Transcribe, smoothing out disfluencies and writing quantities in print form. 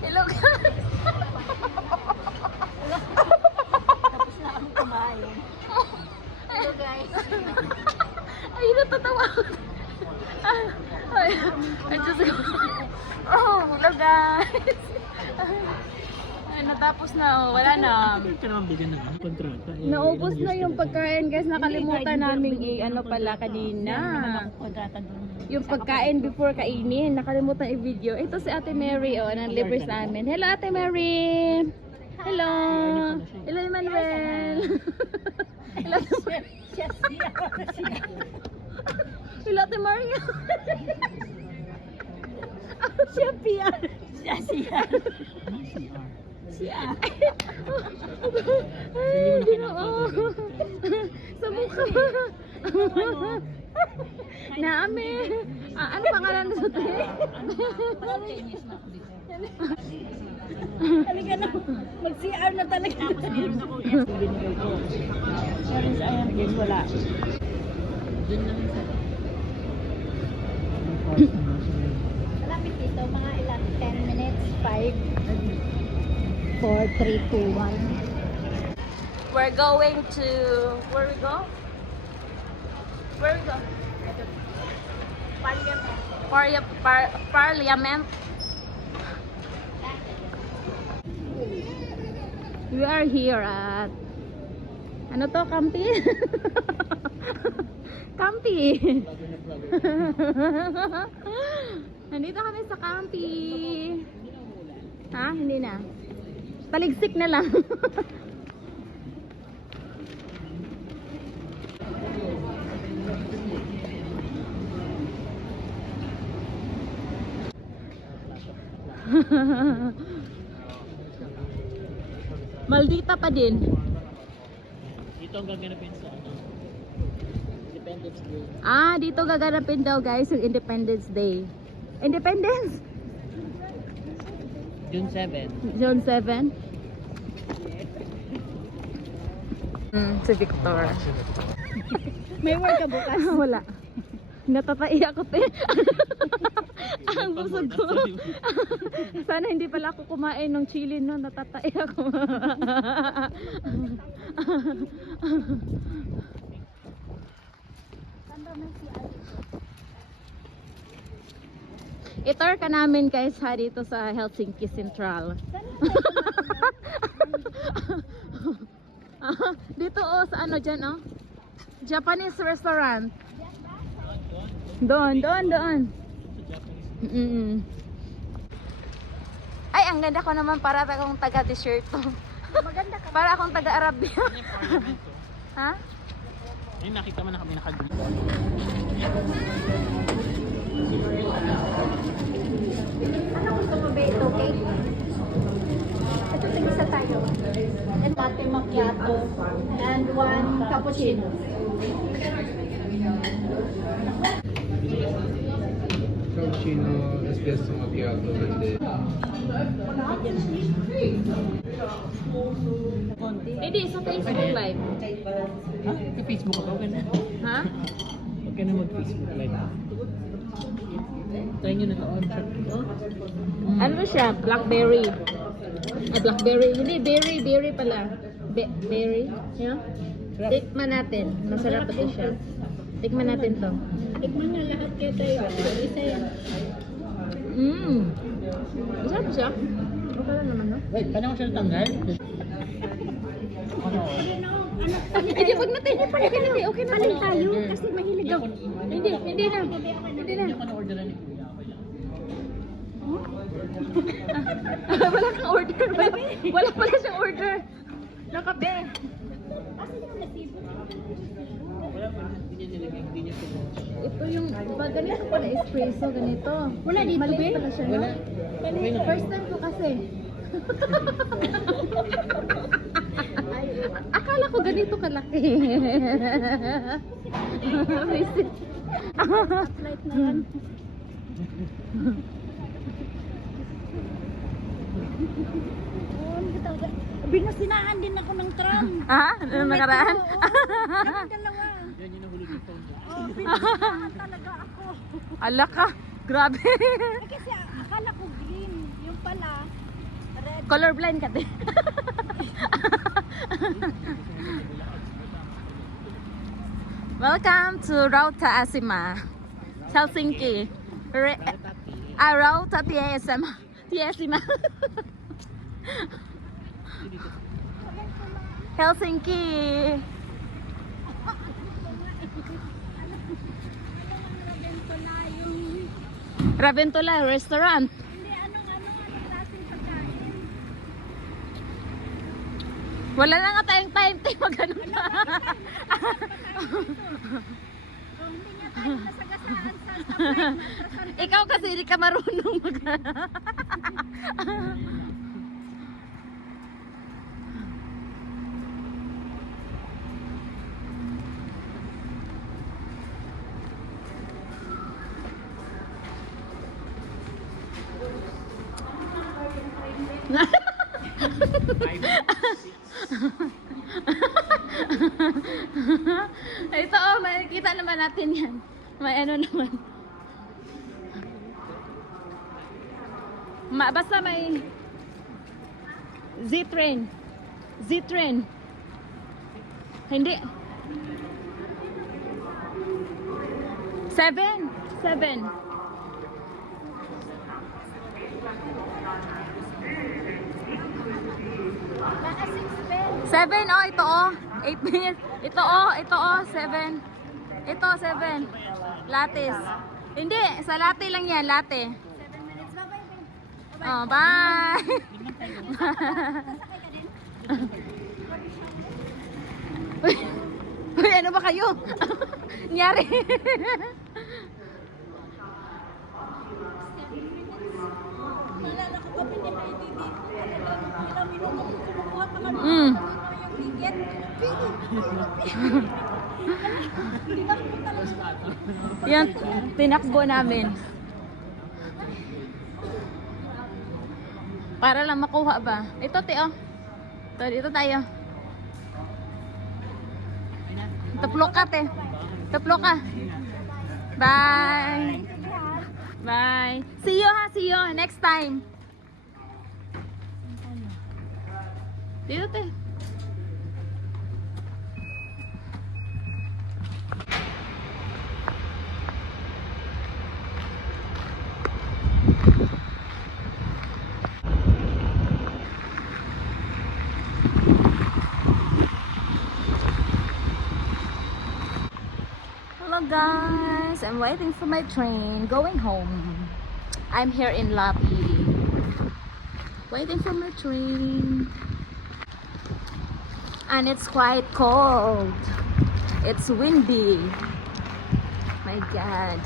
Hello guys. Tapos na kami kumain. Hello guys. Ay, natatawa ako. Ay, Diyos ko. Oh, hello guys. Ay, natapos na. Oh, wala na. Bakit ka naman bigyan ng kontrata? Naubos na yung pagkain guys. Nakalimutan namin ano pala kanina. Kontrata doon. Yung pagkain before kainin. Nakalimutan i-video. Ito si Ate Mary, oh, ng libre sa amin. Hello Ate Mary! Hello! Hello Emmanuel! Hello Ate Mary! Hello Ate Maria! Siya Pia! Siya. Ay, hindi na sa mukha. Naami. Ano pangalan sa ito? Halika na. Mag-CR na talaga. Ayan, wala. Malapit dito, mga ilan? 10 minutes? 5? 4, 3, 2, 1. We're going to... Where we go? Where we go? Parliament. We are here at... Ano to? Campi? Campi! Nandito kami sa Campi. Ha? Hindi na. Taligsik na lang. Maldita pa din. Dito ang gaganapin sa ano? Independence Day. Ah, dito gaganapin daw guys yung Independence Day. Independence? June 7. Zone 7? Si Victor. May work ka bukas? Wala. Natataiya ko te. Ang busog ko. Sana hindi pala ako kumain ng chili no. Natataiya ko. Itor ka namin guys ha dito sa Helsinki Central. Dito oh sa ano dyan oh. Japanese restaurant. Doon. Ay, ang ganda ko naman para akong taga-t-shirt to. Maganda ka. Para akong taga-Arabia. Ha? Ayun, nakita mo na kami nakagrito. Ano gusto mo ba ito, cake? Ito, tig-isa tayo. And latte macchiato and 1 cappuccino. Cappuccino, espresso macchiato, grande. Hindi, sa Facebook Live. Ha? Sa Facebook ka ba? Huwag ka na. Ha? Huwag ka na mag-Facebook live. Try nyo na to-on shot ito. Ano siya? Blackberry. Ah, blackberry. Hindi, berry pala. Berry. Yeah? Tikman natin. Masarap ito siya. Tikman natin to. Tikman na lahat kayo tayo. Isa yan. Masarap siya. Okay lang naman, no? Wait, paano ko siya natanggal? Ano? Hindi, wag natin. Hindi, okay na. Paling tayo kasi mahilig ako. Hindi na. Hindi na. Hindi ako na-orderan ni Kuya. Wala kang order. Wala pala siyang order. Nakape. Wala pa, hindi niya nilagay, hindi niya pinost. Ito yung, pag ganito pala espresso, ganito. Wala dito, Maliit be? pala siya, no? Wala. Okay na. First time ko kasi. Akala ko ganito kalaki. Flight na yan. Binasinaan din ako ng tram. Ha? Ano nakaraan? Kami dalawa. Yan yung nahulog yung phone ko. Oh, binasinaan talaga ako. Ala ka. Grabe. Kasi akala ko green. Yung pala, Colorblind ka din. Welcome to Rauta Asima, Helsinki. Rauta Tiesima. Tiesima. Helsinki. Raventola restaurant. Hindi, anong klaseng pagkain? Wala na nga tayong time mag-ano pa. Oh, hindi nga tayo nasagasaan sa supply. Ikaw kasi hindi ka marunong mag Ito oh, makikita naman natin yan. May ano naman. Basta may Z-train. Z-train. Hindi. 7. Baka 6 bed. 7 oh, ito oh. 8 minutes. Ito oh, 7. Ito 7. Lattes. Hindi, sa latte lang yan, latte. 7 minutes. Bye-bye, babe. Oh, bye. Sasakay ka din? Uy, ano ba kayo? Nangyari. Naalala ko pa pinikain dito. Talagang ilang minuto ko kumukuha pa kami. Mm. Yung ticket. Yan, tinakbo namin. Para lang makuha ba? Ito, Teo. Ito, dito tayo. Taplo ka, te. Taplo ka. Bye. Bye. See you ha, see you. Next time. Dito, te. Hello guys, I'm waiting for my train going home. I'm here in Lapi, waiting for my train, and it's quite cold. It's windy. My God.